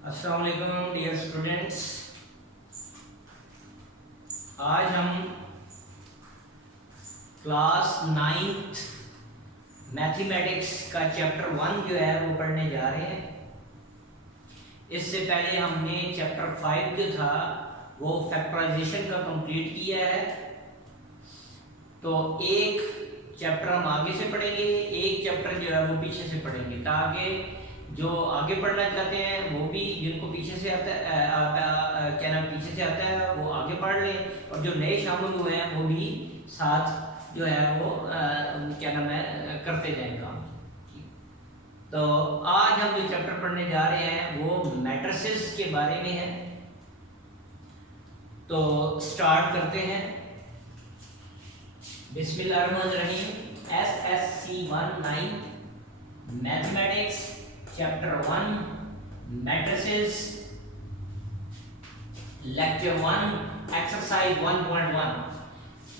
अस्सलाम वालेकुम dear students. आज हम क्लास 9th मैथमेटिक्स का चैप्टर 1 जो है वो पढ़ने जा रहे हैं। इससे पहले हमने चैप्टर 5 जो था वो फैक्टराइजेशन का कंप्लीट किया है। तो एक चैप्टर हम आगे से पढ़ेंगे, एक चैप्टर जो है वो पीछे से पढ़ेंगे, ताकि जो आगे पढ़ना चाहते हैं वो भी, जिनको पीछे से क्या नाम पीछे से आता है वो आगे पढ़ लें, और जो नए शामिल हुए हैं वो भी साथ जो है वो क्या नाम है करते जाएं काम। तो आज हम जो चैप्टर पढ़ने जा रहे हैं वो मैट्रिसेस के बारे में है। तो स्टार्ट करते हैं। बिस्मिल्लाहिर्रहमानिर्रहीम। SSC 19 mathematics chapter 1 matrices lecture 1 exercise 1.1।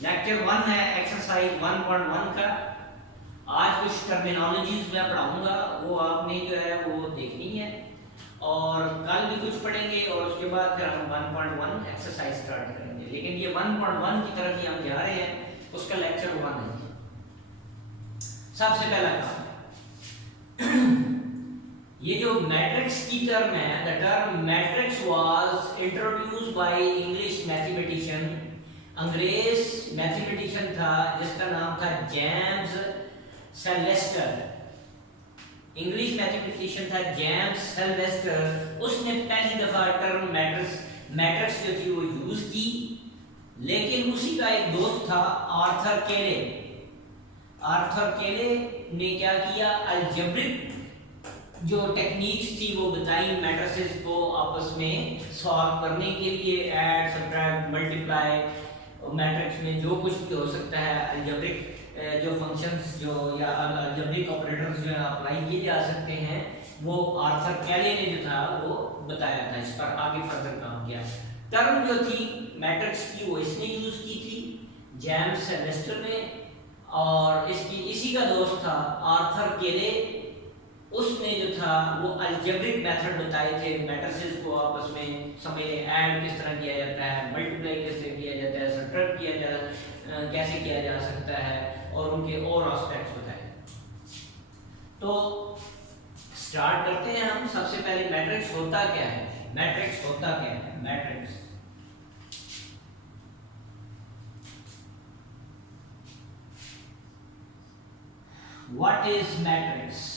Lecture 1 है एक्सरसाइज 1.1 का। आज कुछ टर्मिनोलॉजीज मैं पढ़ाऊंगा, वो आपने जो है वो देखनी है, और कल भी कुछ पढ़ेंगे, और उसके बाद फिर हम 1.1 एक्सरसाइज स्टार्ट करेंगे। लेकिन ये 1.1 की तरफ ही हम जा रहे हैं, उसका लेक्चर 1 है। सबसे पहला काम, ये जो मैट्रिक्स की टर्म है, the term matrix was introduced by English mathematician. अंग्रेज मैथमेटिशियन था जिसका नाम था जेम्स सिल्वेस्टर। इंग्लिश मैथमेटिशियन था जेम्स सिल्वेस्टर। उसने पहली दफा टर्म मैट्रिक्स जो थी वो यूज की। लेकिन उसी का एक दोस्त था आर्थर केले। आर्थर केले ने क्या किया, अलजेब्रिक जो टेक्निक्स थी वो बताई मैट्रिसेस को आपस में सॉल्व करने के लिए, ऐड सब्ट्रैक्ट मल्टीप्लाई, मैट्रिक्स में जो कुछ भी हो सकता है, अलजेब्रिक जो फंक्शंस जो या अलजेब्रिक ऑपरेटर्स जो अप्लाई किए जा सकते हैं, वो आर्थर केले ने जो था वो बताया था। इस पर आगे फर्दर काम किया। टर्म जो थी मैट्रिक्स की वो इसने यूज की थी, जेम्स सिल्वेस्टर ने, और इसी का दोस्त था आर्थर केले। उसने जो था वो अलजेब्रिक मेथड बताए थे मैट्रिसेस को आपस में समझने, ऐड किस तरह किया जाता है, मल्टीप्लाई कैसे किया जाता है, सब्ट्रैक्ट कैसे किया जा सकता है, और उनके और एस्पेक्ट्स बताए। तो स्टार्ट करते हैं हम। सबसे पहले मैट्रिक्स होता क्या है, मैट्रिक्स होता क्या है। Matrix what is matrix?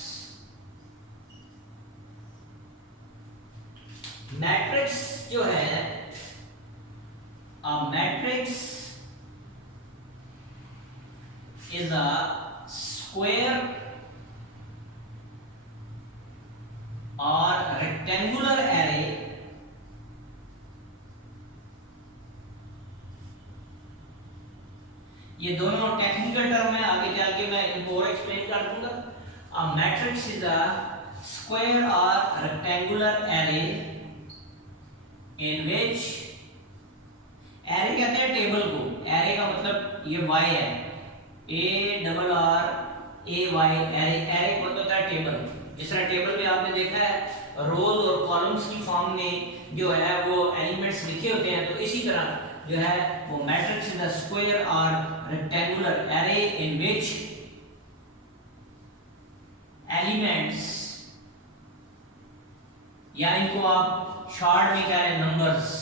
Matrix जो है, मैट्रिक्स इज अ स्क्वायर और रेक्टेंगुलर एरे ये दोनों टेक्निकल टर्म है, आगे चल के मैं इनको और एक्सप्लेन कर दूंगा। A matrix is a square और rectangular array in which, array कहते हैं टेबल को। एरे का मतलब ये y है, ARRAY एरे। एरे को होता है टेबल। जिस तरह टेबल में आपने देखा है रोज और कॉलम्स की फॉर्म में जो है वो एलिमेंट्स लिखे होते हैं, तो इसी तरह जो है वो मैट्रिक्स इज अ स्क्वायर और rectangular array in which elements, या इनको आप शॉर्ट में कह रहे हैं numbers,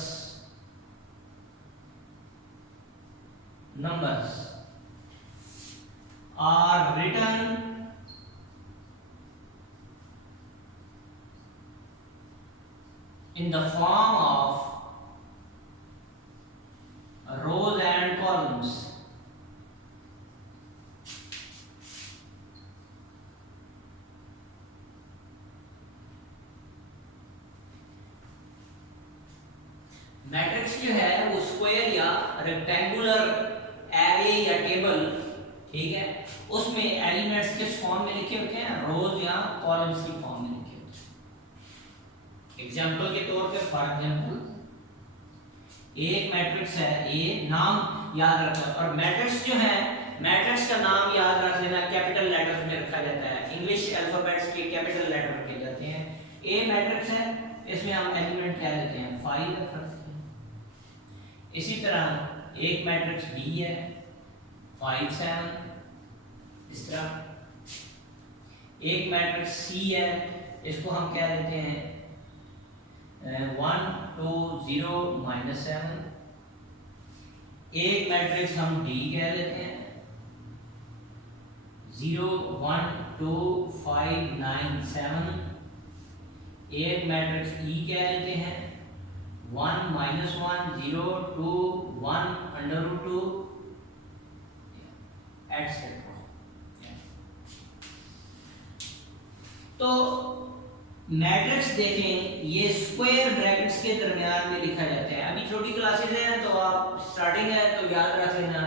numbers are written in the form of rows and columns. Matrix जो है वो स्क्वायर या रेक्टेंगुलर एरे या टेबल, ठीक है, उसमें एलिमेंट्स किस फॉर्म में लिखे होते हैं, रोज या कॉलम्स की फॉर्म में लिखे होते हैं। एग्जांपल के तौर पे, फॉर एग्जांपल एक मैट्रिक्स है, ये नाम याद रखना। और मैट्रिक्स जो है, मैट्रिक्स का नाम याद रख लेना, कैपिटल लेटर्स में रखा जाता है। इंग्लिश अल्फाबेट्स के कैपिटल लेटर रखे जाते हैं। ए मैट्रिक्स है, इसमें हम एलिमेंट क्या लेते हैं 5 है फर्स्ट। इसी तरह एक मैट्रिक्स B है 5 7, इस तरह एक मैट्रिक्स C है, इसको हम क्या लेते हैं 1 2 0 -7। एक मैट्रिक्स हम D कह लेते हैं 0 1 2 5 9 7। एक मैट्रिक्स E कह लेते हैं 1 -1 0 2 1 √2 एटसेट्रा। तो मैट्रिक्स देखें ये स्क्वायर ब्रैकेट्स के दरमियान में लिखा जाता है। अभी छोटी क्लासेस हैं तो आप स्टार्टिंग है तो याद रख लेना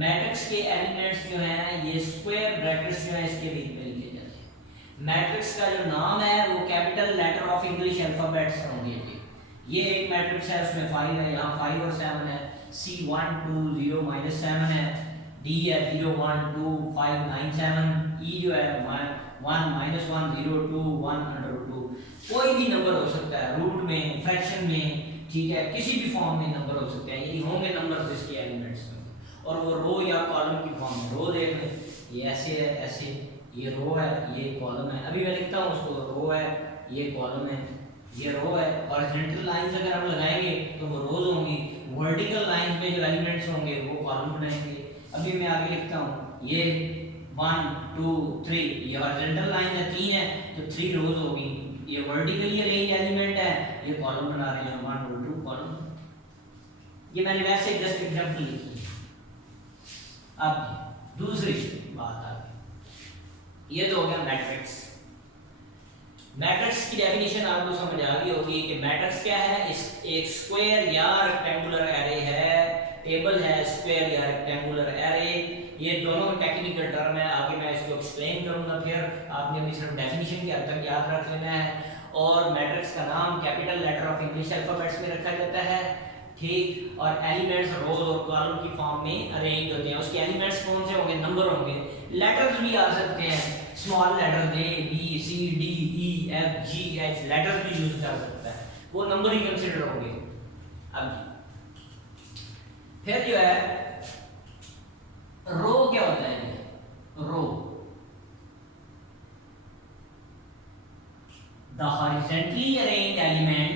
मैट्रिक्स के एलिमेंट्स जो हैं ये स्क्वायर ब्रैकेट्स जो है इसके बीच में लिखे जाते हैं। मैट्रिक्स का जो नाम है वो capital letter of English alphabets होंगे। ये एक मैट्रिक्स है उसमें 5 है, यहाँ 5 और 7 है। C 1 2 0 -7 है, D है 0 1 2 5 9 7, E जो है 1 -1 0 2 1 √2। कोई भी नंबर हो सकता है, रूट में, फ्रैक्शन में, ठीक है, किसी भी फॉर्म में नंबर हो सकते हैं, यही होंगे नंबर इसके एलिमेंट्स में। और वो रो या कॉलम की फॉर्म में, रो देख लें ये ऐसे है, ऐसे ये रो है, ये कॉलम है। अभी मैं लिखता हूँ उसको, रो है, ये कॉलम है, ये रो है। हॉरिजॉन्टल लाइंस अगर हम लगाएंगे तो वो रोज होंगी, वर्टिकल लाइंस में जो एलिमेंट्स होंगे वो कॉलम बनाएंगे। अभी मैं आगे लिखता हूँ ये 1 2 3, ये हॉरिजॉन्टल लाइन है 3 है तो 3 रोज होगी। ये वर्टिकली अरेंज एलिमेंट है, ये कॉलम बना रहे हैं 1 2 कॉलम। ये मैंने वैसे जस्ट एग्जांपल लिखी है। अब दूसरी बात आ गई, ये तो हो गया मैट्रिक्स। मैट्रिक्स की डेफिनेशन आपको समझ आ गई होगी कि मैट्रिक्स क्या है, इस एक स्क्वायर या रेक्टेंगुलर एरे है, टेबल है स्क्वायर या रेक्टेंगुलर एरे। ये दोनों टेक्निकल टर्म है, आगे मैं इसको एक्सप्लेन करूंगा, फिर आपने अपनी सिर्फ डेफिनेशन के हद तक याद रख लेना है। और मैट्रिक्स का नाम capital letter of English alphabets में रखा जाता है, ठीक। और एलिमेंट्स रोज और कॉलम की फॉर्म में अरेंज होते हैं। उसके एलिमेंट्स कौन से होंगे, नंबर होंगे। लेटर्स भी आ सकते हैं, small letter A B C D E F G H, letters भी यूज कर सकता है, वो नंबर ही कंसीडर होंगे। अब फिर जो है रो क्या होता है, row the horizontally arranged element,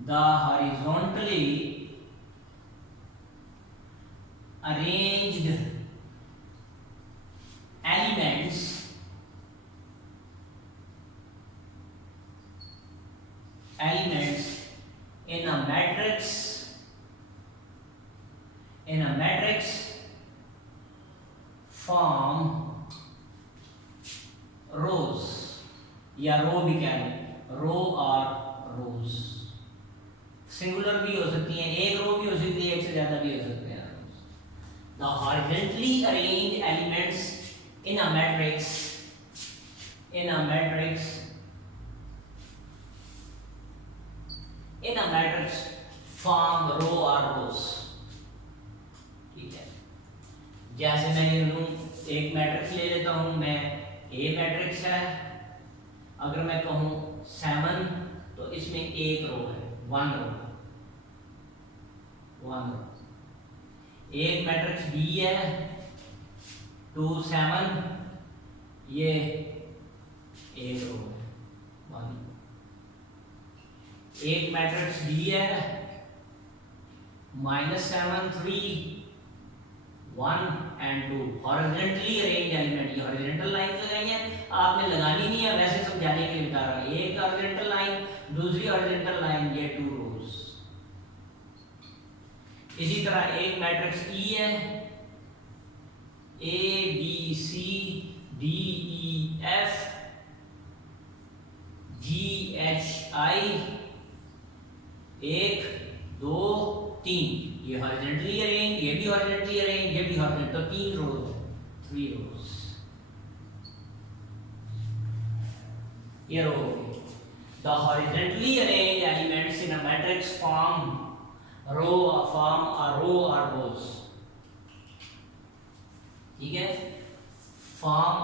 the horizontally arranged elements in a matrix form rows, या रो भी क्या है, रो और रोज सिंगुलर भी हो सकती हैं, एक रो भी हो सकती है, एक से ज्यादा भी हो सकते हैं। The horizontally arranged elements in a matrix form row or rows, ठीक है। जैसे मैं ये लूं, एक मैट्रिक्स ले लेता हूं मैं, A मैट्रिक्स है, अगर मैं कहूं 7 तो इसमें एक रो है, 1 रो। एक मैट्रिक्स B है 2 7, ये एक रो है 1। एक मैट्रिक्स D है -7 3 1 and 2, हॉरिजॉन्टली अरेंज्ड एलिमेंट। ये हॉरिजॉन्टल लाइन लगाई है, आपने लगानी नहीं है, वैसे समझाने के लिए बता रहा हूं। एक हॉरिजॉन्टल लाइन, दूसरी हॉरिजॉन्टल लाइन, ये 2 रोज। इसी तरह एक मैट्रिक्स E है A B C D E F G H I 1 2 3, ये हॉरिजॉन्टली अरेंज, ये भी हॉरिजॉन्टली अरेंज, ये भी हॉरिजॉन्टल, तो 3 रोज, 3 रोज। ये row the horizontally arranged elements in a matrix form row और रोज, ठीक है। फॉर्म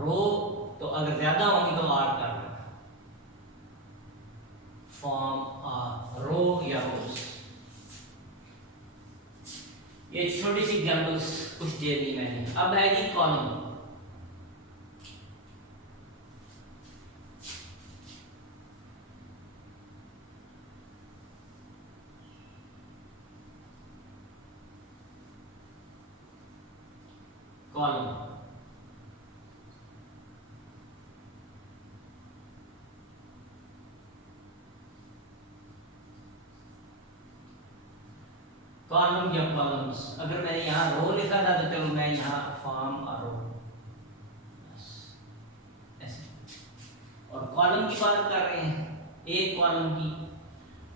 रो तो अगर ज्यादा होंगी तो आर कर रहा, फॉर्म अ रो या रोज। ये छोटी सी एग्जांपल्स कुछ दे दी मैंने। अब है जी कॉलम। कॉलम कॉलम या कॉलम्स। अगर मैंने यहाँ रो लिखा था तो चलो मैं यहाँ फॉर्म अ रो ऐसे। और कॉलम की बात कर रहे हैं, एक कॉलम की,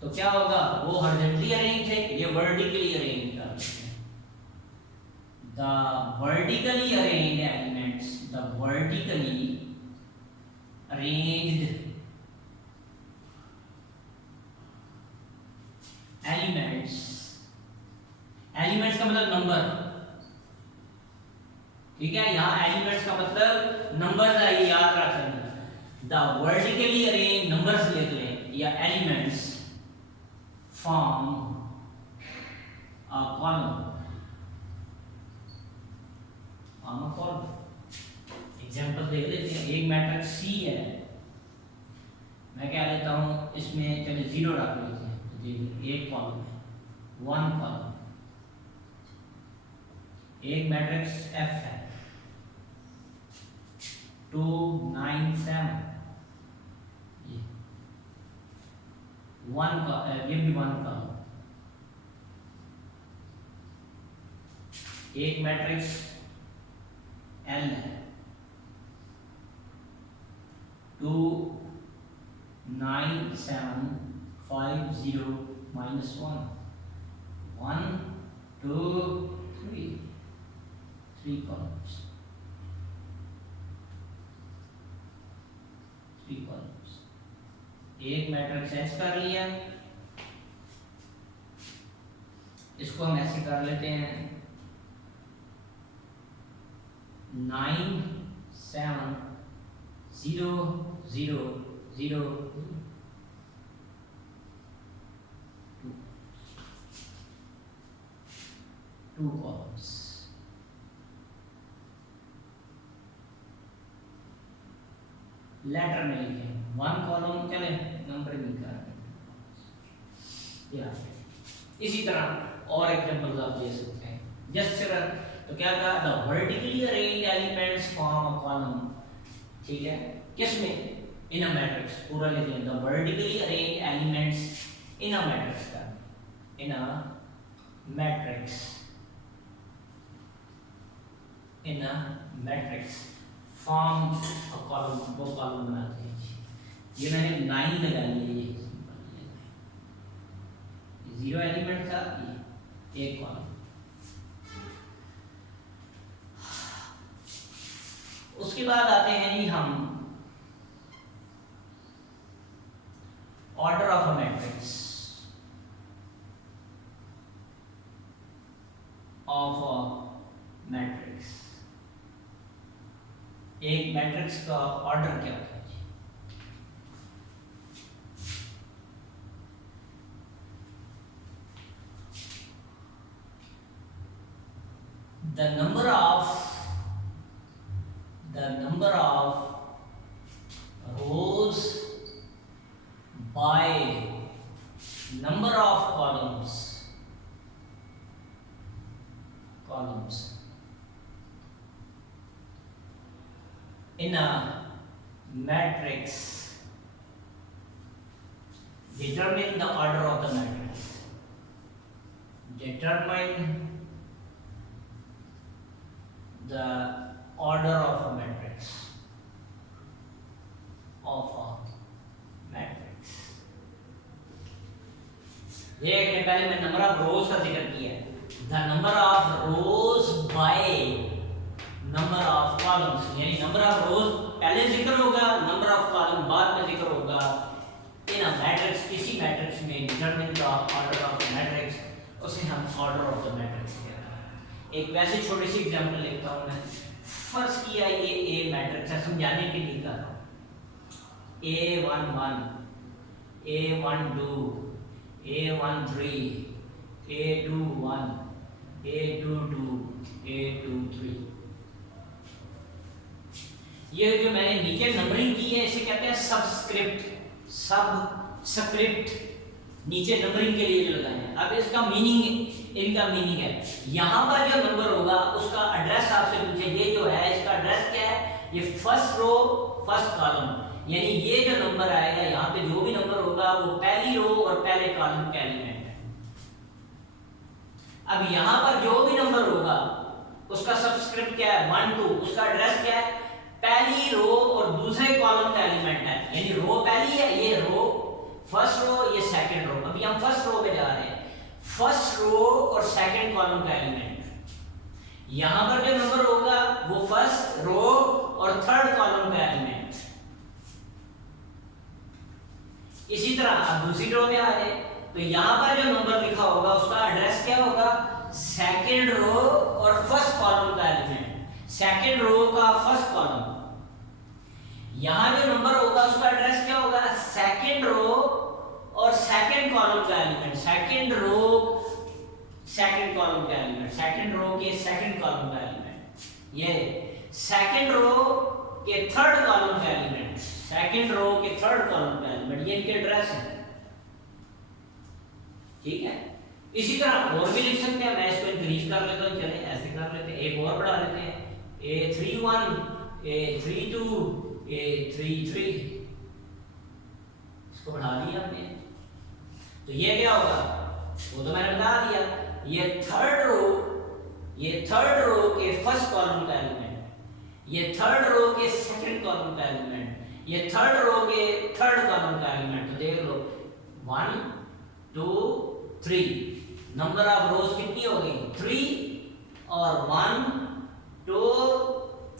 तो क्या होगा, वो हॉरिजॉन्टली अरेंज है, ये वर्टिकली अरेंज कर रहे हैं। The vertically arranged elements, the vertically arranged elements, elements का मतलब नंबर, ठीक है, यहां एलिमेंट्स का मतलब नंबर है, ये याद रख लेना। द वर्टिकली अरेंज नंबर्स लिख लें या elements form a column, form a column. Example देख लेते हैं। एक मैट्रिक्स सी है, मैं क्या लेता हूं इसमें, चलिए 0 रख लेते हैं, तो देखिए एक कॉलम है, 1 कॉलम। एक मैट्रिक्स F है 2 9 7, ये 1 का, ये भी 1 का। एक मैट्रिक्स L है 2 9 7 5 0 -1 1 2 3, 3 columns, 3 columns। एक मैट्रिक्स एस कर लिया, इसको हम ऐसे कर लेते हैं 9 7 0 0 0 2 columns। लेटर में लिखे 1 कॉलम, चले नंबरिंग कर या इसी तरह और एग्जांपल्स आप दे सकते हैं। जस्ट तो क्या कहा, the vertically arranged elements form a column, ठीक है, किसमें, इन अ मैट्रिक्स, पूरा लिख लें, the vertically arranged elements in a matrix का, in a matrix, in a matrix form a column, वो कॉलम बनाते हैं। ये मैंने 9 लगा लिया, ये 0 एलिमेंट था, ये एक कॉलम। उसके बाद आते हैं जी हम order of a matrix, of a matrix. एक मैट्रिक्स का ऑर्डर क्या होता है? the number of rows by number of columns in a matrix determine the order of the matrix, determine the order of a matrix, देखने पहले मैं number of रोज का जिक्र किया है, the number of rose by number of columns, यानी number of रोज पहले जिक्र होगा, नंबर ऑफ कॉलम बाद में जिक्र होगा। इन अ मैट्रिक्स, किसी मैट्रिक्स में determine the order of the matrix, उसे हम ऑर्डर ऑफ द मैट्रिक्स कहते हैं। एक वैसे छोटी सी एग्जांपल लेता हूं मैं। फर्ज किया ये ए मैट्रिक्स है, समझाने के लिए कर रहा हूं, A11 A12, A13, A21, A22, A23। ये जो मैंने नीचे नंबरिंग की है इसे कहते हैं सबस्क्रिप्ट। सबस्क्रिप्ट नीचे नंबरिंग के लिए जो लगाए हैं। अब इसका मीनिंग, इनका मीनिंग है यहाँ पर जो नंबर होगा उसका एड्रेस आपसे पूछे, ये जो है इसका एड्रेस क्या है, ये फर्स्ट रो फर्स्ट कॉलम, यानी ये जो नंबर आएगा यहाँ पे जो भी नंबर होगा वो पहली रो और पहले कॉलम का एलिमेंट है। अब यहाँ पर जो भी नंबर होगा उसका सबस्क्रिप्ट क्या है, 1 2, उसका एड्रेस क्या है, पहली रो और दूसरे कॉलम का एलिमेंट है, यानी रो पहली है, ये रो फर्स्ट रो, ये सेकंड रो। अभी हम फर्स्ट रो पे जा रहे हैं, फर्स्ट रो और सेकंड कॉलम का एलिमेंट। यहां पर जो नंबर होगा वो फर्स्ट रो और थर्ड कॉलम का एलिमेंट। इसी तरह आप दूसरी रो में आ जाए तो यहां पर जो नंबर लिखा होगा उसका एड्रेस क्या होगा, सेकंड रो और फर्स्ट कॉलम का एलिमेंट, सेकंड रो का फर्स्ट कॉलम। यहां जो नंबर होगा उसका एड्रेस क्या होगा, सेकंड रो और सेकंड कॉलम का element, second row second column का एलिमेंट, सेकंड रो के सेकंड कॉलम का एलिमेंट, ये सेकंड रो के थर्ड कॉलम का एलिमेंट, सेकंड रो के थर्ड कॉलम का एलिमेंट, ये इनके एड्रेस है। ठीक है, इसी तरह और भी लिख सकते हैं, मैं इसको इंक्रीज कर लेता हूं, चलें ऐसे कर लेते हैं, एक और बढ़ा लेते हैं, A31, A32, A33, इसको बढ़ा दिया हमने। तो ये क्या होगा, वो तो मैंने बता दिया, ये थर्ड रो के फर्स्ट कॉलम का एलिमेंट, ये थर्ड रो के सेकंड कॉलम का एलिमेंट, ये थर्ड रो के थर्ड कॉलम का एलिमेंट। तो देख लो 1 2 3, नंबर ऑफ रोज कितनी हो गई, 3, और 1 2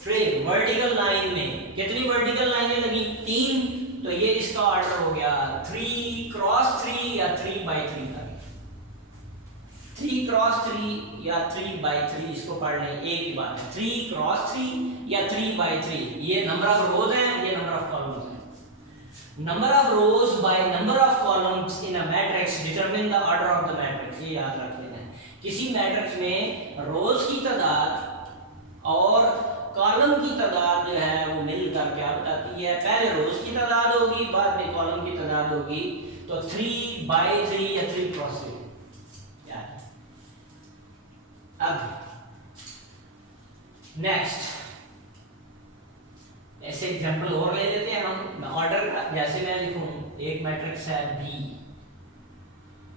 3 वर्टिकल लाइन में कितनी वर्टिकल लाइनें लगी, 3। तो ये इसका ऑर्डर हो गया 3 क्रॉस 3 या 3 बाई 3 का, 3 क्रॉस 3 या 3 बाई 3, इसको पढ़ लें, एक ही बात है, 3 क्रॉस 3 या 3 बाई 3। ये नंबर ऑफ रोज है, ये नंबर ऑफ कॉलम्स है। Number of rose by number of columns in a matrix determine the order of the matrix. ये याद रख लेना है, किसी मैट्रिक्स में रोज की तादाद और कॉलम की तादाद जो है वो मिलकर क्या बताती है, पहले रोज की तादाद होगी, बाद में कॉलम की तादाद होगी। तो 3 बाई 3 या 3 क्रॉस 3 क्या है। अब नेक्स्ट ऐसे एग्जांपल और ले लेते हैं हम ऑर्डर का। जैसे मैं लिखूं, एक मैट्रिक्स है B,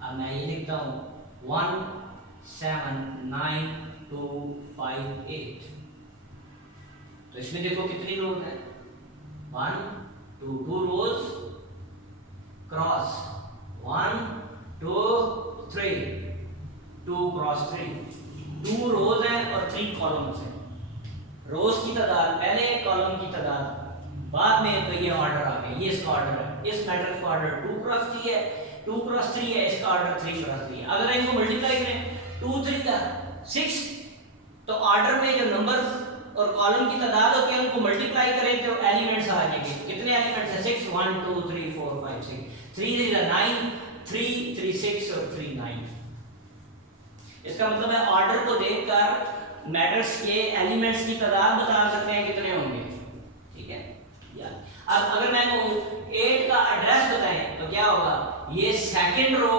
अब मैं ये लिखता हूं 1 7 9 2 5 8। तो इसमें देखो कितनी रोज है, 1 2 रोज क्रॉस 1 2 3 2 क्रॉस 3, 2 रोज है और 3 कॉलम्स है। रोज की तादाद पहले, कॉलम की तादाद बाद में, तो ये ऑर्डर आ गया, ये इसका ऑर्डर है। इस मैट्रिक्स का ऑर्डर 2 क्रॉस 3 है, 2 क्रॉस 3 है, इसका ऑर्डर 3 क्रॉस 3 है। अगर इनको मल्टीप्लाई करें 2 3 का 6, तो ऑर्डर में जो नंबर और कॉलम की तादाद होती है उनको मल्टीप्लाई करें तो एलिमेंट्स आ जाएंगे। कितने एलिमेंट्स हैं, 6 1 2 3 4 5 6, 3 3 9, 3 3 6 और 3 9। इसका मतलब है ऑर्डर को देखकर मैट्रिक्स के एलिमेंट्स की तादाद बता सकते हैं कितने होंगे। ठीक है, या अब अगर मैं कहूं 8 का एड्रेस बताएं तो क्या होगा, ये सेकंड रो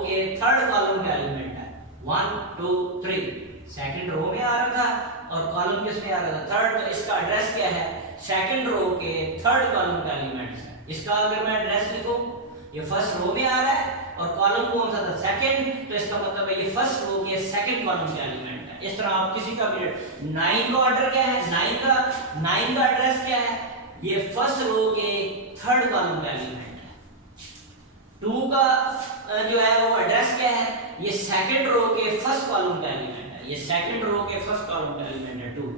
के थर्ड कॉलम का एलिमेंट है, 1 2 3 सेकंड रो में आ रखा और कॉलम किस में आ रहा था, थर्ड। तो इसका एड्रेस क्या है, सेकंड रो के थर्ड कॉलम का एलिमेंट है। इसका अगर मैं एड्रेस लिखूं, ये फर्स्ट रो में आ रहा है और कॉलम कौन सा था, सेकंड, तो इसका मतलब है ये फर्स्ट रो के सेकंड कॉलम का एलिमेंट है। इस तरह आप किसी का भी 9 का ऑर्डर क्या है, 9 का एड्रेस क्या है, ये फर्स्ट रो के थर्ड कॉलम का एलिमेंट है। 2 का जो है वो एड्रेस क्या है, ये सेकंड रो के फर्स्ट कॉलम का एलिमेंट है, ये सेकंड रो के फर्स्ट कॉलम का एलिमेंट है 2।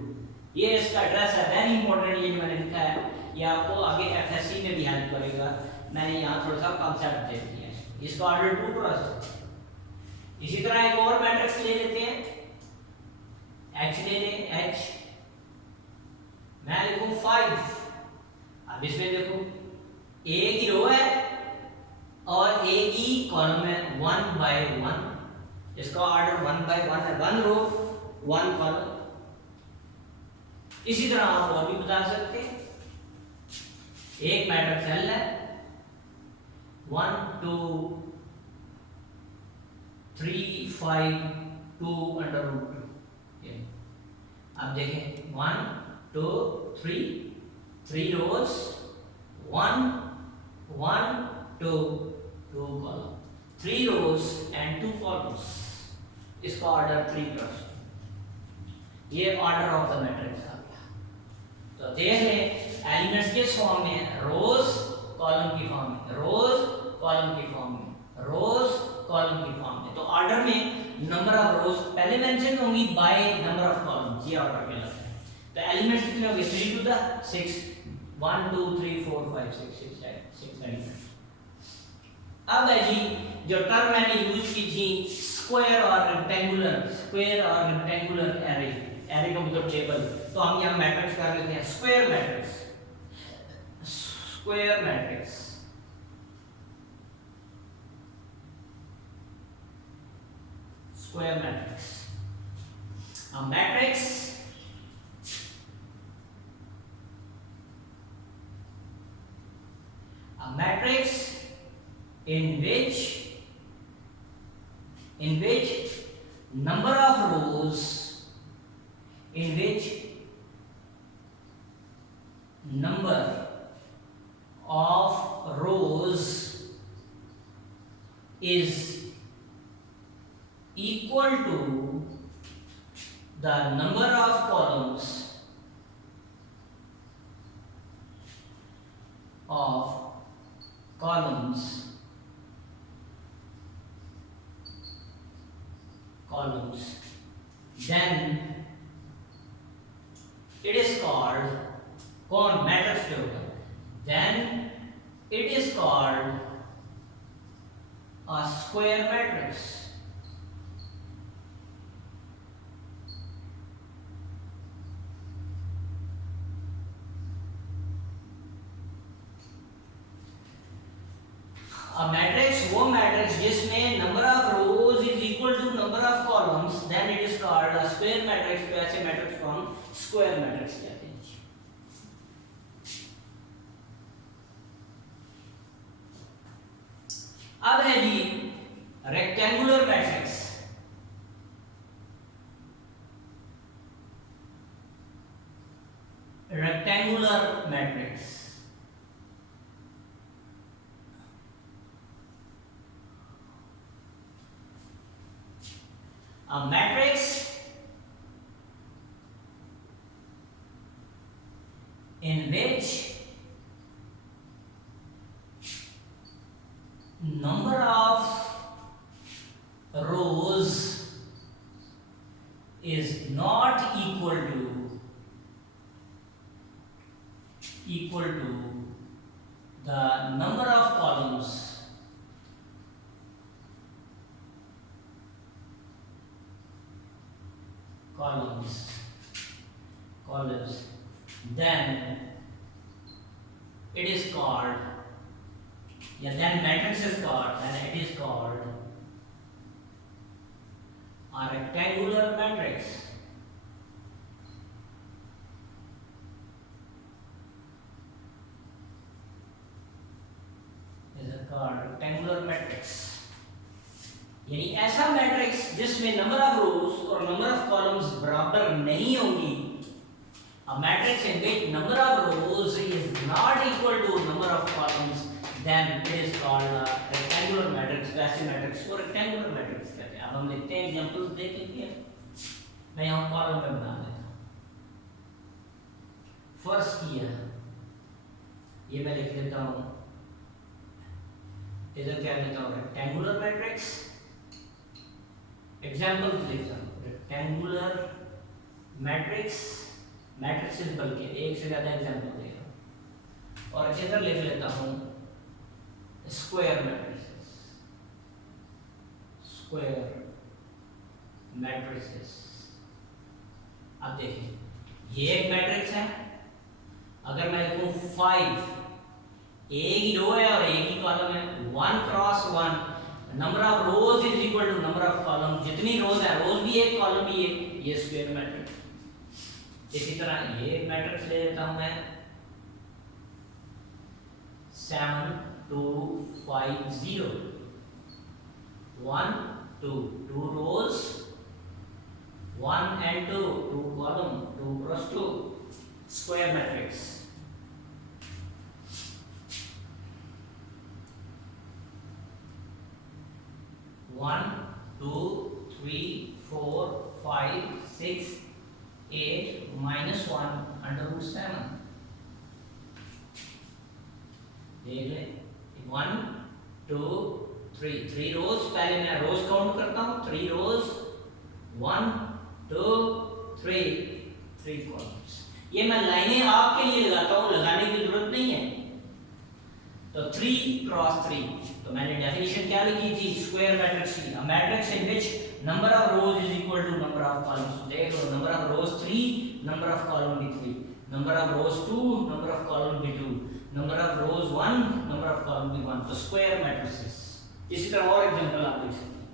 ये इसका एड्रेस है, वेरी इंपॉर्टेंट, ये जो मैंने लिखा है ये आपको आगे एफएससी में भी हेल्प करेगा। मैंने यहाँ थोड़ा सा कॉन्सेप्ट दे दिया है, इसका ऑर्डर 2 क्रॉस। इसी तरह एक और मैट्रिक्स ले लेते हैं, H ले लें, H मैं लिखूं 5। अब इसमें देखो बाय वन, इसका ऑर्डर 1 बाय 1 है, 1 रो 1 कॉलम। इसी तरह आप और भी बता सकते हैं, एक मैट्रिक्स एल है 1 2 3 5 2 अंडर रूट 2। अब देखें 1 2 3 रोज 1 1 2 2 कॉलम, 3 रोज एंड 2 कॉलम्स, इसका ऑर्डर 3 क्रॉस, ये ऑर्डर ऑफ द मैट्रिक्स आ गया। तो देख लें एलिमेंट्स किस फॉर्म में है, रोज कॉलम की फॉर्म में, रोज कॉलम की फॉर्म में, रोज कॉलम की फॉर्म में। तो ऑर्डर में नंबर ऑफ रोज पहले मेंशन होंगी बाय नंबर ऑफ कॉलम, ये ऑर्डर कहलाता है। तो एलिमेंट्स कितने होंगे, 3 टू द 6, 1 2 3 4 5 6 एलिमेंट्स। अब है जी जो टर्म मैंने यूज की थी स्क्वायर और रेक्टेंगुलर, स्क्वायर और रेक्टेंगुलर एरे, एरे का मतलब टेबल, तो हम यहां मैट्रिक्स कर लेते हैं square matrix, square matrix. Square matrix, a matrix in which number of rows, in which number of rows is equal to the number of columns of columns then it is called, कौन matrix के होगा, then it is called a square matrix। Matrix वो matrix जिसमें number of rows is equal to number of columns, then it is called a square matrix. तो ऐसे matrix को हम square matrix कहते हैं। अब है जी rectangular matrix. Rectangular matrix, a matrix in which number of rows is not equal to the number of columns then it is called, then matrix is called, then it is called a rectangular matrix। is called rectangular matrix, यानी ऐसा matrix जिसमें number of रोज और number of columns बराबर नहीं होंगी। A matrix in which number of rows is not equal to number of columns, then it is called a rectangular matrix। ऐसे matrix को rectangular matrix कहते हैं। अब हम लिखते हैं एग्जांपल्स देख लीजिए, मैं यहाँ कॉलम में बना देता हूँ। फर्स्ट किया ये मैं लिख देता हूँ, इधर क्या लिखता हूँ, रेक्टेंगुलर मैट्रिक्स। एग्जांपल्स लिखता हूँ रेक्टेंगुलर मैट्रिक्स, मैट्रिक्स बल्कि एक से ज्यादा एग्जांपल दे रहा हूं, और इधर लिख लेता हूं स्क्वायर मैट्रिक्स, स्क्वायर मैट्रिक्स। अब देखिए ये एक मैट्रिक्स है, अगर मैं लिखूं 5, एक ही रो है और एक ही कॉलम है, 1 cross 1 number of rows is equal to number of column, जितनी रोज है, रोज भी एक कॉलम भी एक, ये स्क्वायर मैट्रिक्स। इसी तरह ये मैट्रिक्स ले लेता हूं मैं 7 2 5 0 1 2 2 rows 1 and 2 2 column 2 cross 2 square matrix। 1 2 3 4 5 6 8 minus 1 under root 7। देख ले 1 2 3 3 रोज, पहले मैं रोज काउंट करता हूं, 3 रोज 1 2 3 3 कॉलम्स। ये मैं लाइनें आपके लिए लगाता हूं, लगाने की जरूरत नहीं है। तो 3 क्रॉस 3, तो मैंने डेफिनेशन क्या लिखी थी स्क्वायर मैट्रिक्स की, a matrix in which number of rows is equal to number of columns. देख लो number of rows 3, number of column भी 3, number of rows 2, number of column भी 2, number of rows 1, number of column भी 1। तो square matrices. इसी तरह और example आप देख सकते हैं,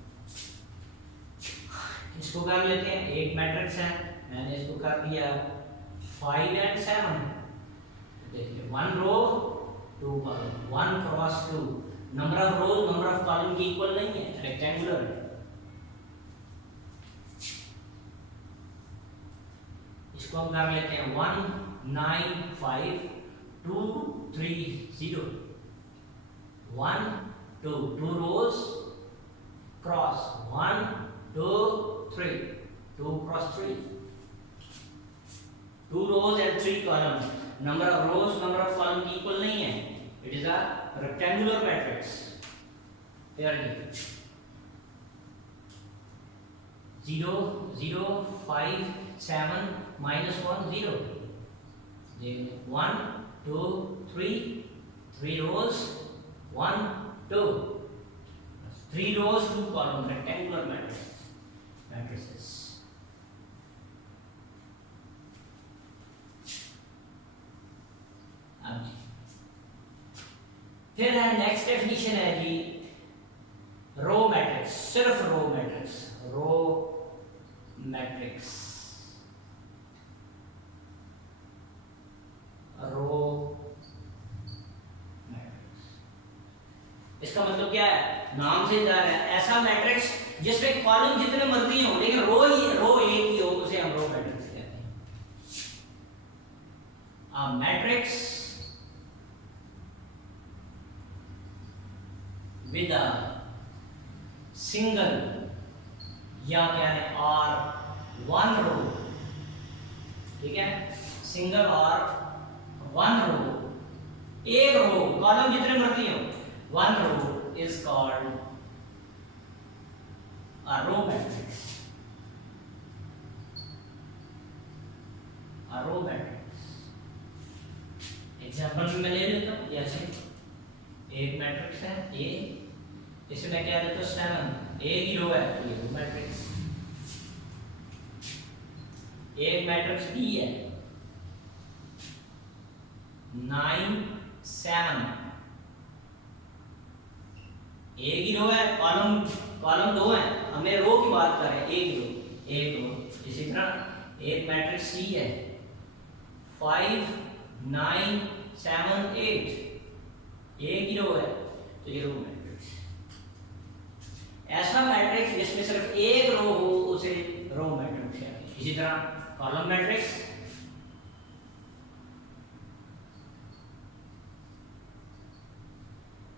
इसको कर लेते हैं। एक मैट्रिक्स है, मैंने इसको कर दिया 5 and 7। देखिए 1 रो 2 column, 1 cross 2, number of rose number of column की इक्वल नहीं है, रेक्टेंगुलर है। इसको हम कर लेते हैं 1 9 5 2 3 0 1 2 2 rows cross 1 2 3 2 cross 3 2 rows and 3 columns। number of rows number of column की इक्वल नहीं है, it is a rectangular matrix। here 0 0 5 7 minus 1 0 1 2 3 3 rows 1 2 3 rows 2 column, rectangular matrices। अब फिर है नेक्स्ट डेफिनेशन है जी रो मैट्रिक्स, सिर्फ row matrix, row matrix, row matrix. इसका मतलब क्या है, नाम से जा रहा है ऐसा मैट्रिक्स जिसमें कॉलम जितने मर्जी हो लेकिन रो एक ही हो, उसे हम रो मैट्रिक्स कहते हैं। A matrix with a single या क्या है और 1 रो, ठीक है, सिंगल और 1 रो, एक रो, कॉलम जितने मर्जी हो, 1 रो is called a row matrix। a row matrix example में ले लेता हूं, जैसे एक मैट्रिक्स है A, इसमें क्या देता हूं 7, A की रो है, ये रो मैट्रिक्स। एक मैट्रिक्स B है 9 7, एक ही रो है, कॉलम 2 है, हमें रो की बात कर रहे हैं, एक रो। इसी तरह एक मैट्रिक्स C है 5 9 7 8, एक ही रो है, तो ये रो मैट्रिक्स। ऐसा मैट्रिक्स जिसमें सिर्फ एक रो हो उसे रो मैट्रिक्स कहते हैं। इसी तरह column matrix,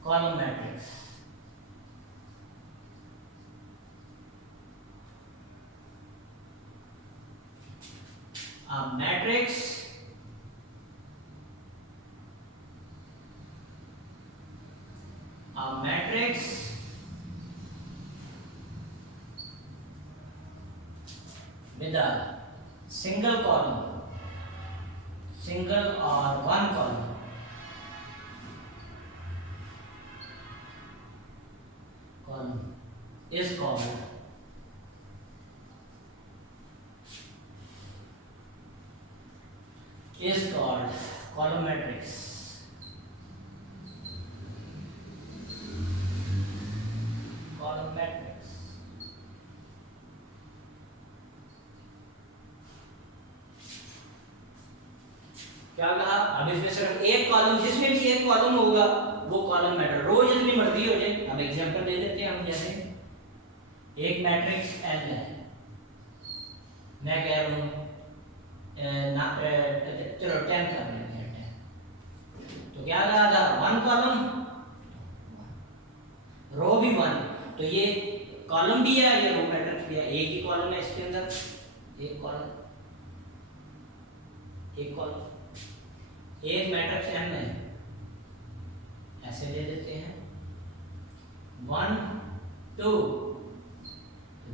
column matrix a matrix with a single column, single or 1 column, is called column matrix। क्या कहा, अब इसमें सिर्फ एक कॉलम, जिसमें भी एक कॉलम होगा वो कॉलम मैटर, रो जितनी मर्जी हो जाए। अब एग्जांपल ले लेते हैं हम, जैसे एक मैट्रिक्स एल है, मैं कह रहा हूँ चलो 10 कर लेते हैं 10, तो क्या कहा था, वन कॉलम, रो भी वन, तो ये कॉलम भी है, ये रो मैट्रिक्स भी है, एक ही कॉलम है इसके अंदर, एक कॉलम, एक कॉलम, एक मैट्रिक्स एम है, ऐसे ले लेते हैं 1 2,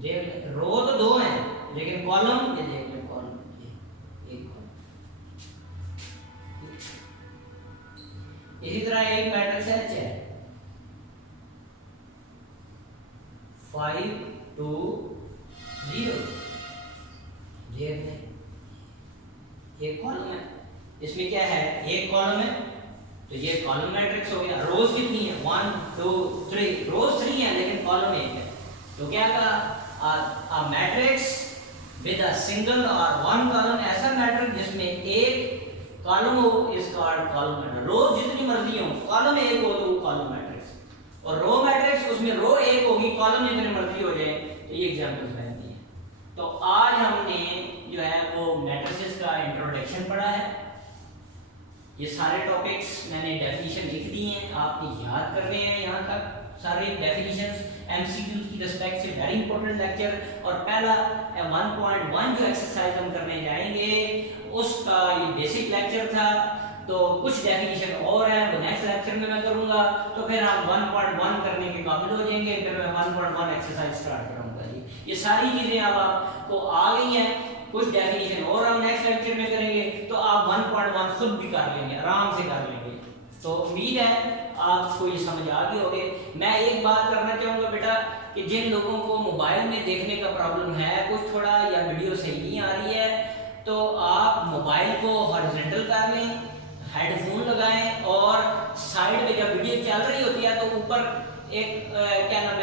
देख रो तो दो हैं लेकिन कॉलम, ये देख लो कॉलम, ये एक कॉलम। इसी तरह एक मैट्रिक्स एच है 5 2 0, देख लें एक कॉलम है, इसमें क्या है, एक कॉलम है, तो ये कॉलम मैट्रिक्स हो गया। रोज कितनी है, 1 2 3, रोज 3 है लेकिन कॉलम एक है, तो क्या कहा, a matrix with a single or one column, ऐसा मैट्रिक्स जिसमें एक कॉलम हो is called column matrix। रो जितनी मर्जी हो, कॉलम एक हो तो वो कॉलम मैट्रिक्स, और रो मैट्रिक्स उसमें रो एक होगी, कॉलम जितनी मर्जी हो जाए, तो ये एग्जांपल्स रहती हैं। तो आज हमने जो है वो मैट्रिसेस का इंट्रोडक्शन पढ़ा है, ये सारे टॉपिक्स मैंने डेफिनेशन लिख दी हैं, आपने याद करने हैं यहाँ तक सारे डेफिनेशंस, एमसीक्यूज की रिस्पेक्ट से वेरी इंपॉर्टेंट लेक्चर। और पहला 1.1 जो एक्सरसाइज हम करने जाएंगे उसका ये बेसिक लेक्चर था, तो कुछ डेफिनेशन और है वो नेक्स्ट लेक्चर में मैं करूंगा, तो फिर हम 1.1 करने के काबिल हो जाएंगे, फिर मैं 1.1 एक्सरसाइज स्टार्ट करूंगा जी। ये सारी चीजें अब आपको आ गई हैं, कुछ डेफिनेशन और हम नेक्स्ट लेक्चर में करेंगे, तो आप 1.1 खुद भी कर लेंगे, आराम से कर लेंगे। तो उम्मीद है आपको ये समझ आ गई होगी। मैं एक बात करना चाहूँगा बेटा कि जिन लोगों को मोबाइल में देखने का प्रॉब्लम है, कुछ थोड़ा या वीडियो सही नहीं आ रही है, तो आप मोबाइल को हॉरिजॉन्टल कर लें, हेडफोन लगाएं और साइड में जब वीडियो चल रही होती है तो ऊपर एक क्या नाम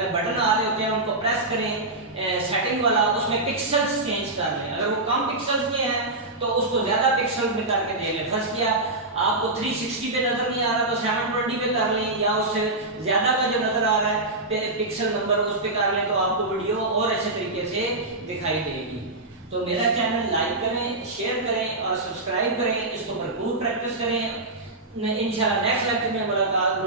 है बटन आ रहे होते हैं, उनको प्रेस करें सेटिंग वाला, उसमें पिक्सल्स चेंज कर लें। अगर वो कम पिक्सल्स के हैं तो उसको ज्यादा पिक्सल में करके दे लें। फर्स्ट किया आपको 360 पे नजर नहीं आ रहा तो 720 पे कर लें, या उससे ज्यादा का जो नजर आ रहा है पिक्सल नंबर उस पे कर लें, तो आपको वीडियो और अच्छे तरीके से दिखाई देगी। तो मेरा चैनल लाइक करें, शेयर करें और सब्सक्राइब करें, इसको भरपूर प्रैक्टिस करें। इंशाल्लाह नेक्स्ट लेक्चर में मुलाकात